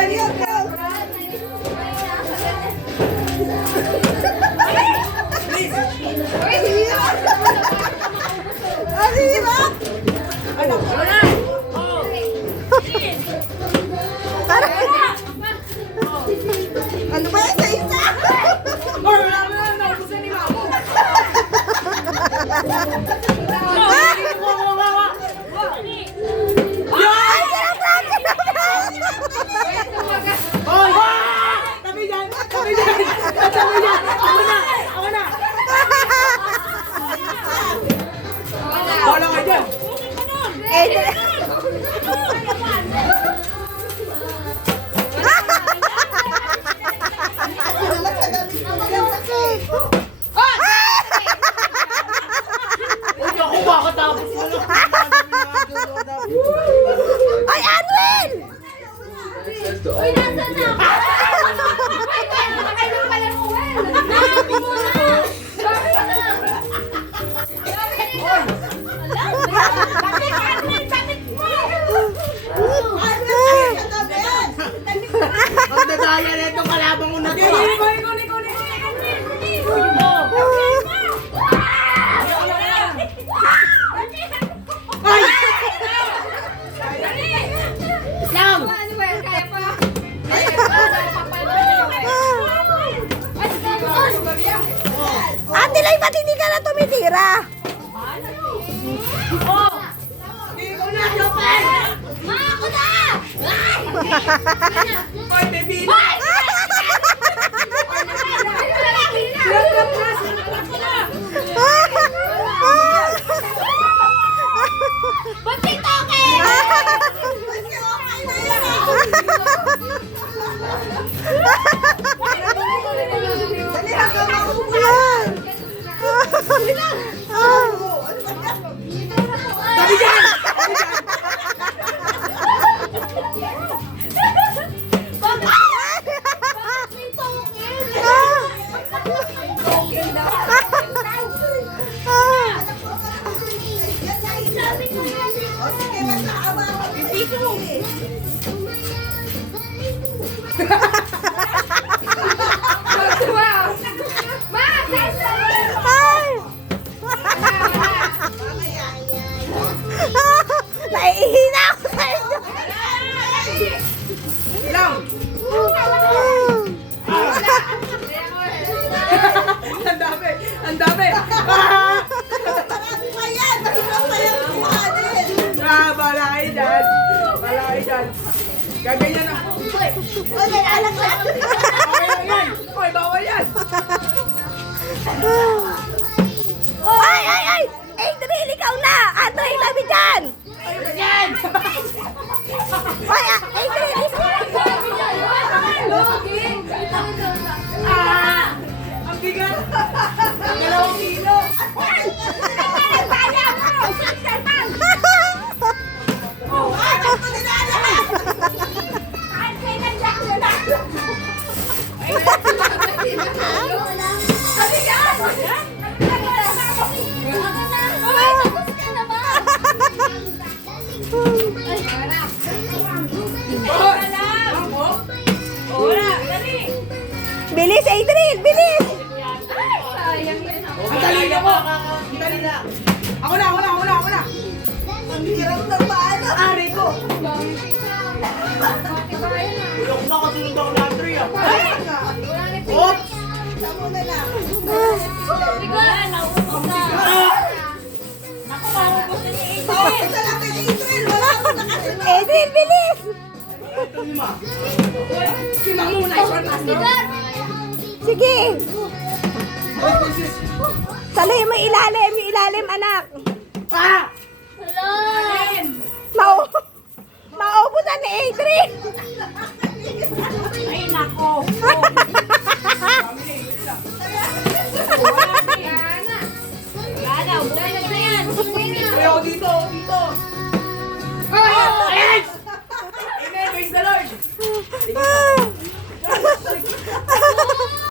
Ang hirap! Ano ba yan sa isa? Ay, Anwin! Uy, nasa na ako? Ay, kayo pala mo, Well. Nakabi mo na. Sabi mo na. Bakit, Anwin? Bakit mo? Ang dadaya na itong kalabang mo na to. Ate Lai, ba't hindi ka na tumitira? Ma, ako na! Hoy, baby! Ba't TikTokin? Naihina ako sa inyo. Lang! Ang dami! Ang dami! Bala kayo dyan! Bala kayo dyan! Gaganyan na! Hoy, bawal yan! Ay, ay, ay! Adriel, ikaw na! Ato, ilabi dyan! Yan! Ay, Adriel, Ang bigat! Ang 2 kilo! Bilis, Adriel! Bilis! Ang dali na mo! Ang dali na! Ako na! Ako na! Ako na! Ako na! Ang hirap ng paano! Ari ko! Ulok na kasi nung ako na-entry ah! Oops! Tamo na lang. Adriel, bilis! Ito ni Ma! Si Ma muna! Short master! Sige! Hoy, princess! Sali, may ilalim, anak.